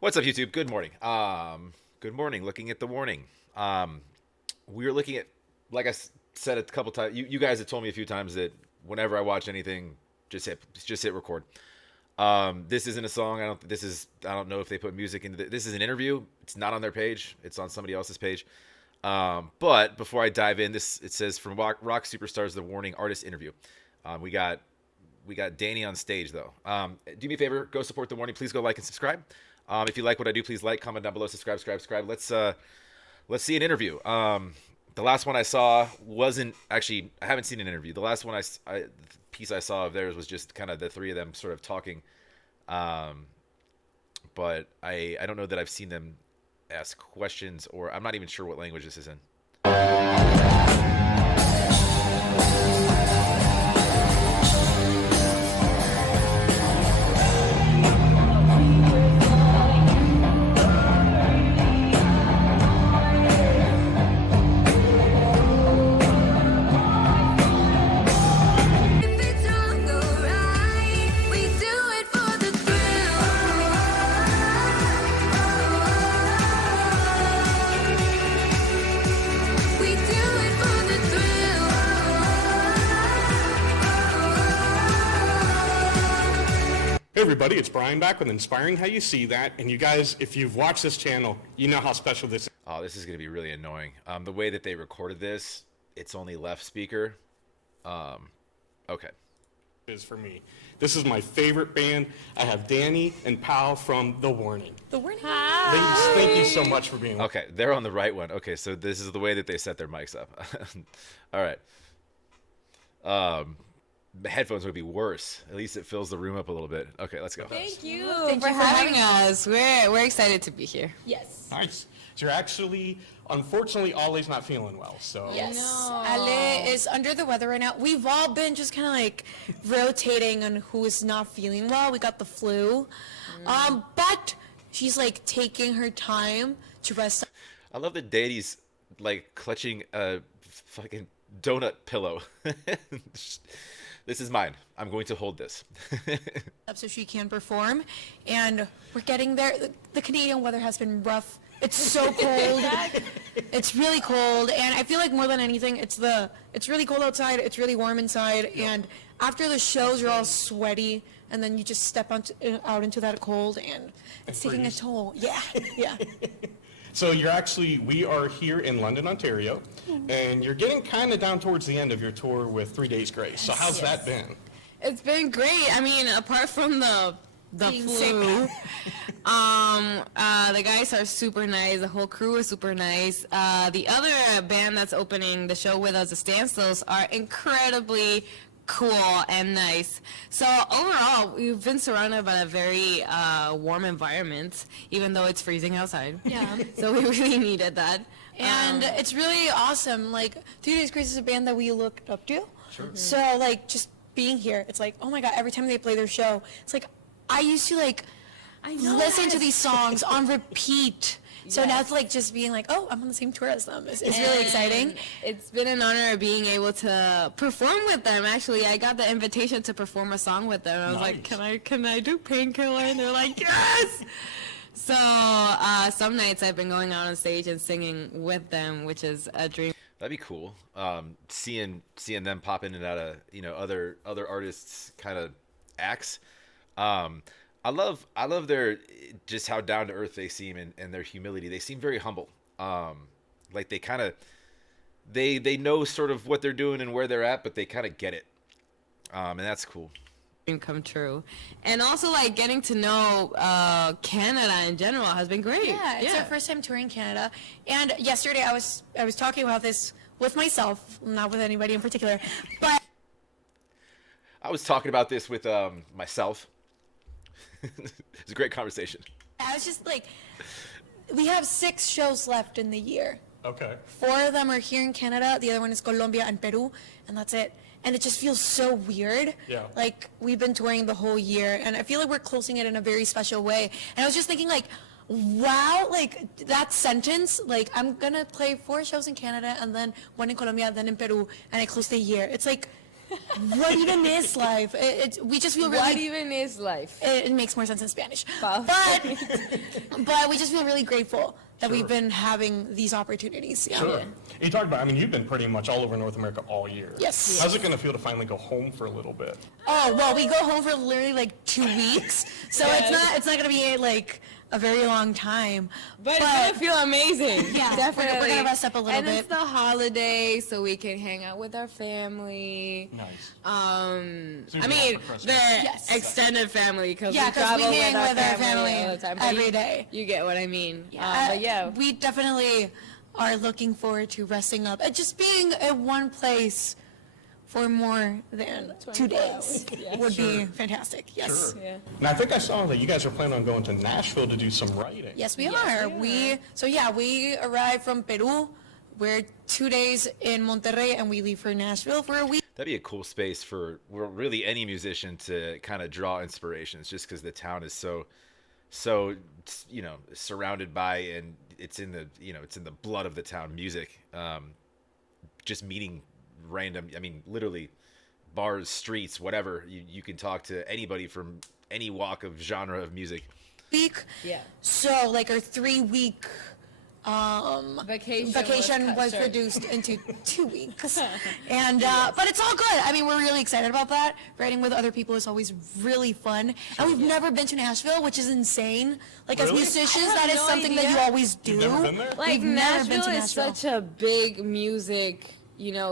What's up, YouTube? Good morning. Good morning. Looking at the warning. We're looking at, like said a couple times. You guys have told me a few times that whenever I watch anything, just hit record. This isn't a song. I don't know if they put music into this is an interview. It's not on their page. It's on somebody else's page. But before I dive in, it says from rock superstars the warning artist interview. We got Danny on stage though. Do me a favor, go support the warning. Please go like and subscribe. If you like what I do, please like, comment down below, subscribe. Let's see an interview. The last one I saw wasn't actually. I haven't seen an interview. The last one the piece I saw of theirs was just kind of the three of them sort of talking. But I don't know that I've seen them ask questions, or I'm not even sure what language this is in. Hey everybody, it's Brian back with Inspiring How You See That. And you guys, if you've watched this channel, you know how special this Oh, this is going to be really annoying. The way that they recorded this, it's only left speaker. Okay. is for me. This is my favorite band. I have Danny and PAU from The Warning. The Warning. Thank you so much for being with Okay, they're on the right one. Okay, so this is the way that they set their mics up. All right. The headphones would be worse. At least it fills the room up a little bit. Okay, let's go. Thank you. Thank you for having us. We're excited to be here. Yes. Nice. So you're actually, unfortunately, Ollie's not feeling well. So Yes. No. Ale is under the weather right now. We've all been just kind of like rotating on who is not feeling well. We got the flu. But she's like taking her time to rest. I love that Danny's like clutching a fucking donut pillow. This is mine. I'm going to hold this. Up so she can perform, and we're getting there. The Canadian weather has been rough. It's so cold. It's really cold, and I feel like more than anything, it's really cold outside. It's really warm inside, and after the shows, you're all sweaty, and then you just step out into that cold, and it's taking a freeze. toll. Yeah, yeah. So we are here in London, Ontario, and you're getting kind of down towards the end of your tour with 3 Days Grace. So how's that been? It's been great. I mean, apart from the Being flu, sick. the guys are super nice. The whole crew is super nice. The other band that's opening the show with us, the Standstills, are incredibly cool and nice. So overall, we've been surrounded by a very warm environment, even though it's freezing outside. Yeah. So we really needed that. And it's really awesome. Like, 3 Days Grace is a band that we looked up to. Sure. So, like, just being here, it's like, oh my God, every time they play their show, it's like, I used to, like, listen to these songs on repeat. So now it's like just being like, oh, I'm on the same tour as them. It's really exciting. It's been an honor being able to perform with them. Actually, I got the invitation to perform a song with them. I was like, can I do Painkiller? And they're like, yes. So some nights I've been going out on stage and singing with them, which is a dream. That'd be cool. Seeing them pop in and out of other artists' kind of acts. I love their just how down to earth they seem and their humility. They seem very humble. Like they kind of they know sort of what they're doing and where they're at, but they kind of get it. And that's cool. Dream come true. And also like getting to know Canada in general has been great. Yeah, it's our first time touring Canada. And yesterday I was talking about this with myself, not with anybody in particular, but I was talking about this with myself. It's a great conversation. I was just like, we have 6 shows left in the year. Okay. 4 of them are here in Canada. The other one is Colombia and Peru, and that's it. And it just feels so weird. Yeah. Like, we've been touring the whole year, and I feel like we're closing it in a very special way. And I was just thinking, like, wow, like, that sentence, like, I'm gonna play 4 shows in Canada, and then 1 in Colombia, then in Peru, and I close the year. It's like, What even is life? We just feel really. What even is life? It makes more sense in Spanish. Wow. But we just feel really grateful that we've been having these opportunities. Yeah. Sure. You talked about, I mean, you've been pretty much all over North America all year. Yes. How's it going to feel to finally go home for a little bit? Oh, well, we go home for literally like 2 weeks. So it's not going to be like a very long time. But it's gonna feel amazing. Yeah, Definitely. we're gonna rest up a little and bit. And it's the holiday, so we can hang out with our family. Nice. I you're mean, out for Christmas. the Yes. extended family, because Yeah, we 'cause travel we hang with with our family all the time. But every day. You get what I mean. Yeah, but we definitely are looking forward to resting up and just being in one place for more than 2 days would be fantastic. Yes. Sure. Yeah. And I think I saw that you guys are planning on going to Nashville to do some writing. Yes, we are. We arrive from Peru. We're 2 days in Monterrey, and we leave for Nashville for a week. That'd be a cool space for really any musician to kind of draw inspirations, just because the town is so surrounded by, and it's in the blood of the town, music. Just meeting random, I mean, literally bars, streets, whatever. You can talk to anybody from any walk of genre of music. Week. Yeah. So like our 3-week Vacation was short. reduced into 2 weeks. And but it's all good. I mean, we're really excited about that. Writing with other people is always really fun. And we've never been to Nashville, which is insane. Like as Really? musicians, I have that is no something that idea. you always do. You've never been there? Like We've never been Nashville to is Nashville. such a big music,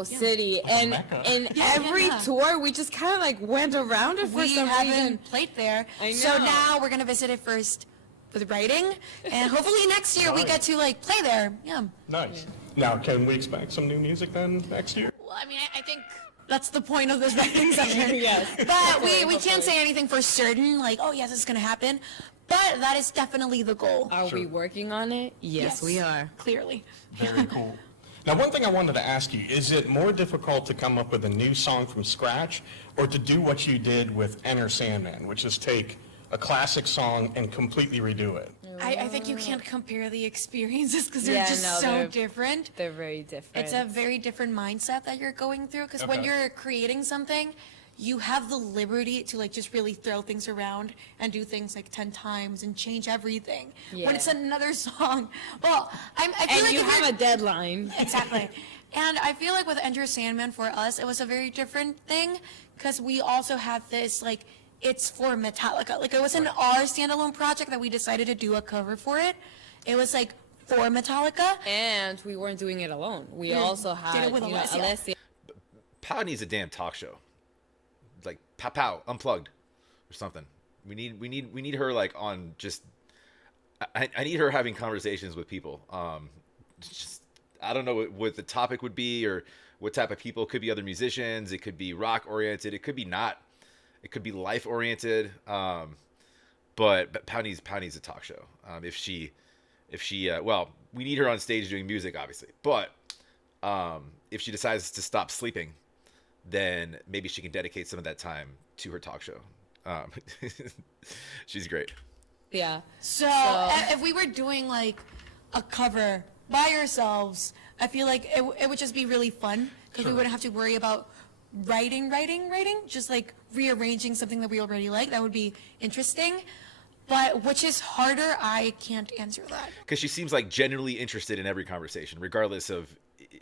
city, and Mecca. in Yeah, every yeah. tour we just kind of like went around it for We some haven't reason. played there. I So know. now we're going to visit it first with writing. And hopefully next year we get to like play there. Yeah. Nice. Now, can we expect some new music then next year? Well, I mean, I think that's the point of this writing session. Yes. But we can't say anything for certain, like, oh, yes, it's going to happen. But that is definitely the goal. Are we working on it? Yes, we are. Clearly. Very cool. Now, one thing I wanted to ask you, is it more difficult to come up with a new song from scratch or to do what you did with Enter Sandman, which is take a classic song and completely redo it? I think you can't compare the experiences because they're Yeah, just no, so they're- different. They're very different. It's a very different mindset that you're going through because when Okay. you're creating something, you have the liberty to like just really throw things around and do things like 10 times and change everything. Yeah. When it's another song, well, I feel and like you if have you're- a deadline. Exactly. And I feel like with Enter Sandman for us, it was a very different thing because we also had this like, it's for Metallica. Like it wasn't our standalone project that we decided to do a cover for it. It was like for Metallica. And we weren't doing it alone. We Yeah, also did had it with Alessia. Alessia. PAU needs a damn talk show, like PAU Unplugged or something. We need her like on just. I need her having conversations with people. Just I don't know what the topic would be or what type of people. It could be other musicians. It could be rock oriented. It could be not. It could be life oriented. But PAU needs a talk show. If she well, we need her on stage doing music, obviously. But if she decides to stop sleeping, then maybe she can dedicate some of that time to her talk show. She's great. Yeah. So if we were doing like a cover by ourselves, I feel like it would just be really fun because we wouldn't have to worry about writing, just like rearranging something that we already like. That would be interesting. But which is harder, I can't answer that. Because she seems like genuinely interested in every conversation, regardless of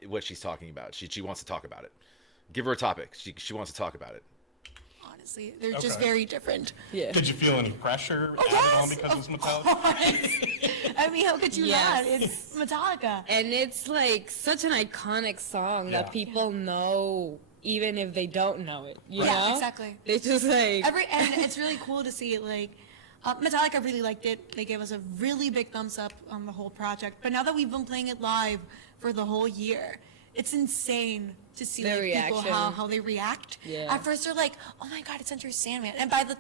what she's talking about. She wants to talk about it. Give her a topic. She wants to talk about it. Honestly, they're just Okay. very different. Yeah. Did you feel any pressure added on yes, because it's Metallica? I mean, how could you Yes. not? It's Metallica. And it's like such an iconic song Yeah. that people know even if they don't know it. You Yeah, know? exactly. They just like And it's really cool to see like Metallica really liked it. They gave us a really big thumbs up on the whole project. But now that we've been playing it live for the whole year, it's insane to see Their like, people reaction. how they react. Yeah. At first they're like, "Oh my God, it's Enter Sandman," and by the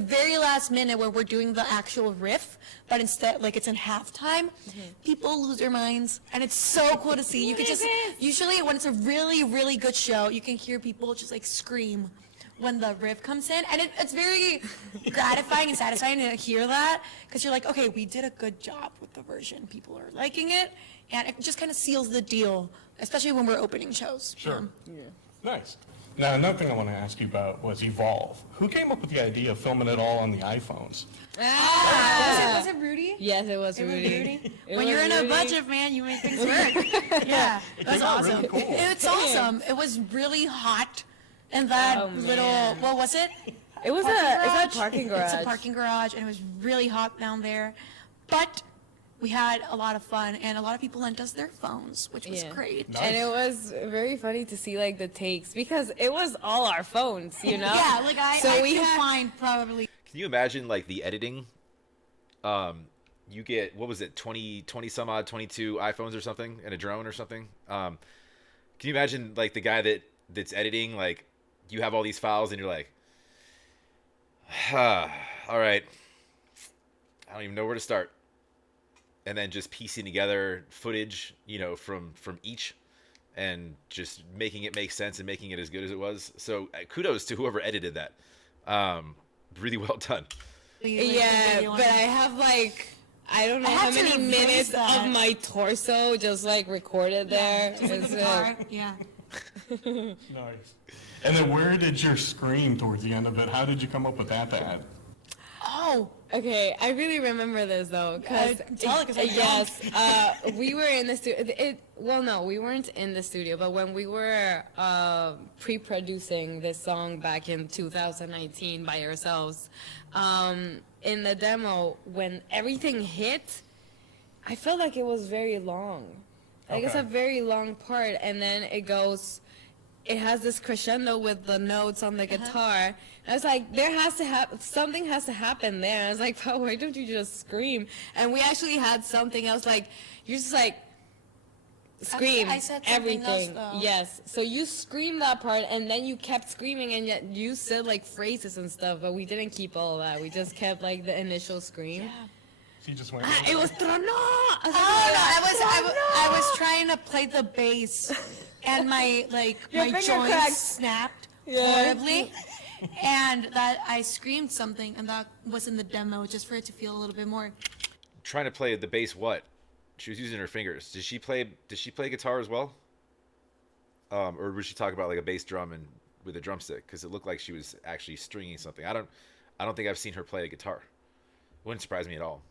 very last minute where we're doing the actual riff, but instead like it's in halftime, people lose their minds, and it's so cool to see. You could just usually when it's a really good show, you can hear people just like scream when the riff comes in, and it's very gratifying and satisfying to hear that because you're like, okay, we did a good job with the version. People are liking it, and it just kind of seals the deal, especially when we're opening shows. Sure. Nice. Now, another thing I want to ask you about was Evolve. Who came up with the idea of filming it all on the iPhones? Was it Rudy? Yes, it was It was Rudy. Rudy? It When was you're in a Rudy. budget, man, you make things work. Yeah, that's came out awesome. really cool. It's awesome. It was really hot in that Oh, little, man. what was it? It was a parking garage. It's a parking garage, and it was really hot down there. But we had a lot of fun, and a lot of people lent us their phones, which was Yeah. great. Nice. And it was very funny to see like the takes because it was all our phones, you know? Yeah, like I we could had find probably. Can you imagine like the editing? You get, what was it, 20 some odd, 22 iPhones or something, and a drone or something. Can you imagine like the guy that's editing, like you have all these files and you're like, all right, I don't even know where to start. And then just piecing together footage, you know, from each, and just making it make sense and making it as good as it was. So kudos to whoever edited that. Really well done. Yeah, but I have like I don't know how had to many replace minutes that. of my torso just like recorded there. Just like It's, the guitar. Yeah. Nice. And then where did your scream towards the end of it? How did you come up with that to add? Oh, Okay, I really remember this though, because tell it 'cause I'm yes, we were in the studio. Well, no, we weren't in the studio, but when we were pre-producing this song back in 2019 by ourselves, in the demo, when everything hit, I felt like it was very long. Like it's a Okay. very long part, and then it goes. It has this crescendo with the notes on the guitar. I was like, something has to happen there. I was like, oh, why don't you just scream? And we actually had something else, like, you just like, scream I said something else, everything. though. Yes. So you screamed that part, and then you kept screaming, and yet you said like phrases and stuff, but we didn't keep all of that. We just kept like the initial scream. She just went. It was trono. Oh no, I was trying to play the bass, and my Your my finger joints cracked. snapped Yeah. horribly, and that I screamed something, and that was in the demo just for it to feel a little bit more. Trying to play the bass, what? She was using her fingers. Did she play guitar as well? Or was she talking about like a bass drum and with a drumstick? Because it looked like she was actually stringing something. I don't think I've seen her play a guitar. Wouldn't surprise me at all.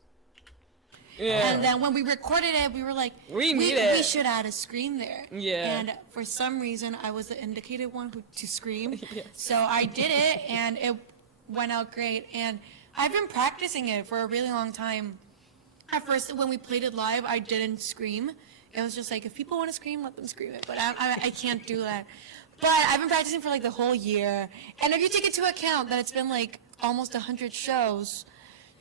Yeah. And then when we recorded it, we were like, We need it. we should add a scream there. Yeah. And for some reason, I was the indicated one to scream. So I did it, and it went out great. And I've been practicing it for a really long time. At first, when we played it live, I didn't scream. It was just like, if people want to scream, let them scream it. But I can't do that. But I've been practicing for like the whole year. And if you take into account that it's been like almost 100 shows,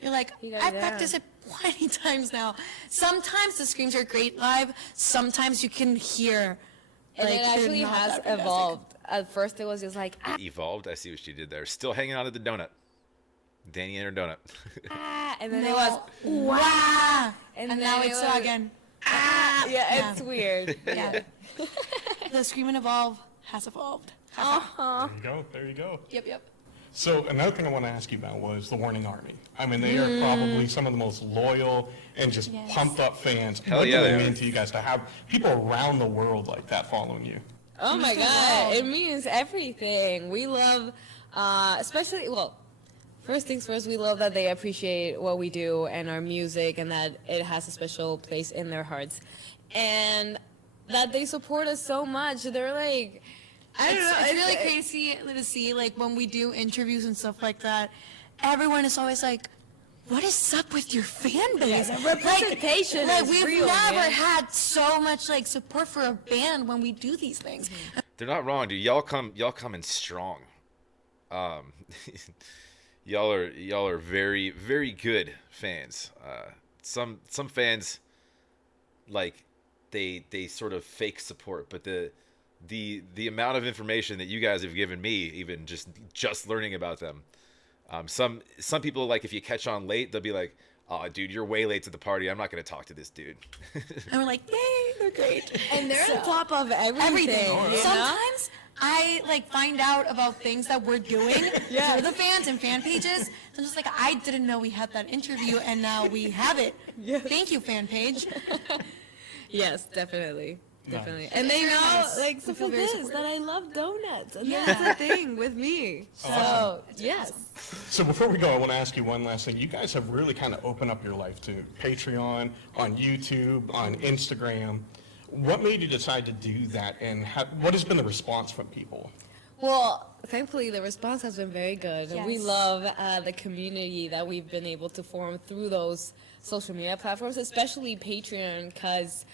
you're like, got I've it practiced down. it plenty times now. Sometimes the screams are great live. Sometimes you can hear. And like, it they're actually not has that fantastic. evolved. At first, it was just like, Evolved. I see what she did there. Still hanging on to the donut. Danny and her donut. and then it No. was, Wow. And then now it it's was- again. yeah, Yeah. it's weird. Yeah. The Scream and Evolve has evolved. Uh-huh. There you go. There you go. Yep. So another thing I want to ask you about was the Warning Army. I mean, they are probably some of the most loyal and just Yes. pumped up fans. Hell What yeah, does they it are. mean to you guys to have people around the world like that following you? Oh my God, it means everything. We love, especially, well, first things first, we love that they appreciate what we do and our music and that it has a special place in their hearts. And that they support us so much. They're like, I don't know. It's really crazy to see, like, when we do interviews and stuff like that, everyone is always like, what is up with your fan base? Yeah, representation Like, is we've real, never man. had so much, like, support for a band when we do these things. They're not wrong, dude. Y'all come in strong. Y'all are very, very good fans. Some fans, like, they sort of fake support, but the amount of information that you guys have given me, even just learning about them. Some people, like, if you catch on late, they'll be like, "Oh, dude, you're way late to the party. I'm not gonna talk to this dude." And we're like, yay, they're great. And they're So- on top of everything. everything. You know? Sometimes I like find out about things that we're doing through the fans and fan pages. I'm just like, I didn't know we had that interview, and now we have it. Thank you, fan page. Yes, definitely. Definitely. And they know, nice. like, We so feel for very this, supported. that I love donuts. And Yeah. that's the thing with me. So, yes. So before we go, I want to ask you one last thing. You guys have really kind of opened up your life to Patreon, on YouTube, on Instagram. What made you decide to do that, and what has been the response from people? Well, thankfully, the response has been very good. And we Yes. love the community that we've been able to form through those social media platforms, especially Patreon, because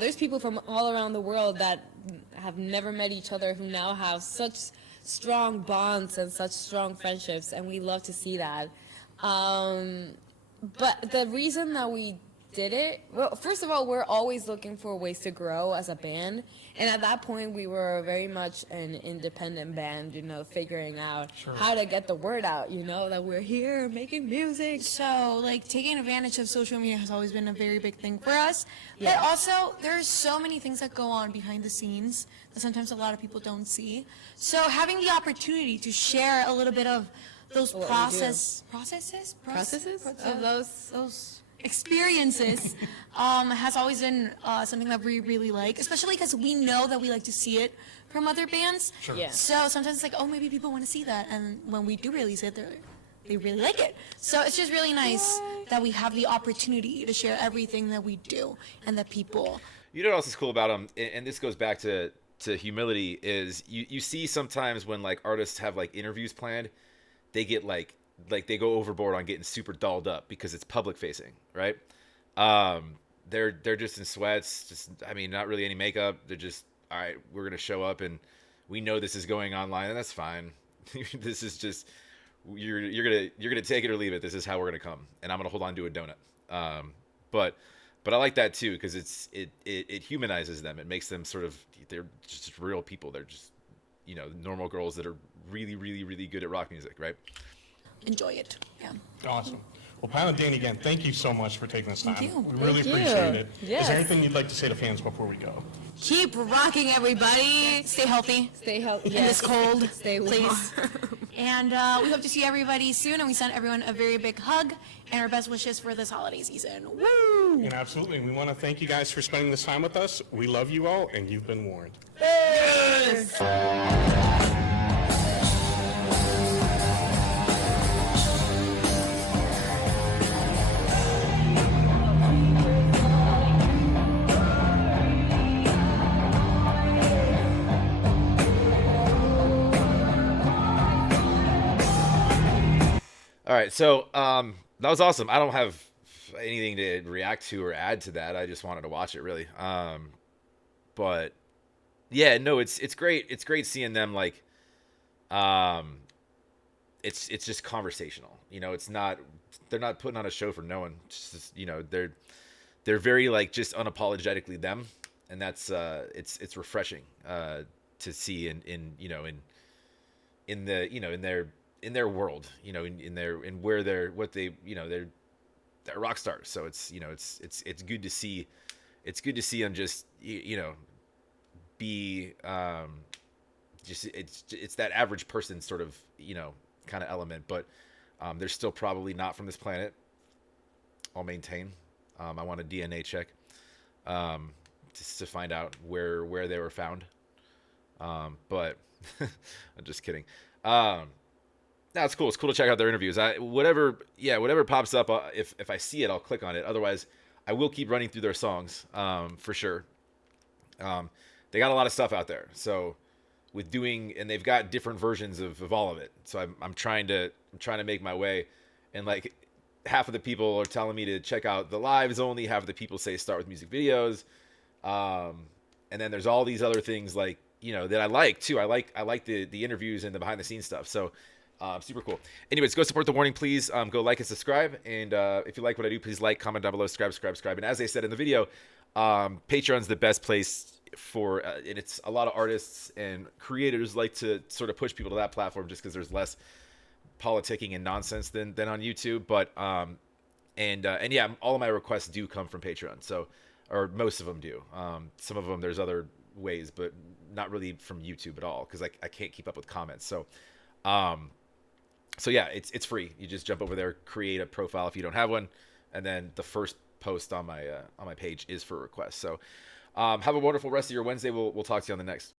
there's people from all around the world that have never met each other who now have such strong bonds and such strong friendships, and we love to see that. But the reason that we did it, well, first of all, we're always looking for ways to grow as a band, and at that point we were very much an independent band, you know, figuring out how to get the word out, you know, that we're here making music. So, like, taking advantage of social media has always been a very big thing for us. Yeah. But also, there's so many things that go on behind the scenes that sometimes a lot of people don't see. So, having the opportunity to share a little bit of those What we do. processes Of those experiences has always been something that we really like, especially because we know that we like to see it from other bands. Yeah. So sometimes it's like, oh, maybe people want to see that, and when we do release it, they really like it. So it's just really nice that we have the opportunity to share everything that we do, and that people. You know what else is cool about them, and this goes back to humility, is you see sometimes when like artists have like interviews planned, they get like they go overboard on getting super dolled up because it's public facing, right? They're just in sweats, just, I mean, not really any makeup. They're just, all right, we're gonna show up and we know this is going online, and that's fine. This is just, you're gonna take it or leave it. This is how we're gonna come, and I'm gonna hold on to a donut. But I like that too, because it humanizes them. It makes them sort of, they're just real people. They're just, you know, normal girls that are really, really, really good at rock music, right? Enjoy it. Yeah. Awesome. Well, PAU and DANY, again, thank you so much for taking this time. Thank you. We really Thank you. appreciate it. Yes. Is there anything you'd like to say to fans before we go? Keep rocking, everybody. Stay healthy Stay healthy. in this cold, Stay warm. please. And we hope to see everybody soon, and we send everyone a very big hug and our best wishes for this holiday season. Woo! And absolutely, we want to thank you guys for spending this time with us. We love you all, and you've been warned. All right, so that was awesome. I don't have anything to react to or add to that. I just wanted to watch it, really. But yeah, no, it's great. It's great seeing them like. It's just conversational. You know, they're not putting on a show for no one. It's just, you know, they're very like just unapologetically them, and that's it's refreshing to see in their world, you know, in where they're rock stars. So it's, you know, it's good to see. It's good to see them just be just it's that average person sort of, you know, kind of element, but they're still probably not from this planet. I'll maintain. I want a DNA check just to find out where they were found. But I'm just kidding. That's cool. It's cool to check out their interviews. Whatever pops up, if I see it, I'll click on it. Otherwise, I will keep running through their songs for sure. They got a lot of stuff out there, so and they've got different versions of all of it. So I'm trying to make my way, and like half of the people are telling me to check out the lives only. Half of the people say start with music videos, and then there's all these other things like, you know, that I like too. I like the interviews and the behind the scenes stuff. So. Super cool. Anyways, go support The Warning, please. Go like and subscribe. And if you like what I do, please like, comment down below, subscribe. And as they said in the video, Patreon's the best place for, and it's a lot of artists and creators like to sort of push people to that platform just because there's less politicking and nonsense than on YouTube. But, and yeah, all of my requests do come from Patreon. So, or most of them do. Some of them, there's other ways, but not really from YouTube at all, because I can't keep up with comments. So yeah, it's free. You just jump over there, create a profile if you don't have one, and then the first post on my page is for requests. So Have a wonderful rest of your Wednesday. We'll talk to you on the next.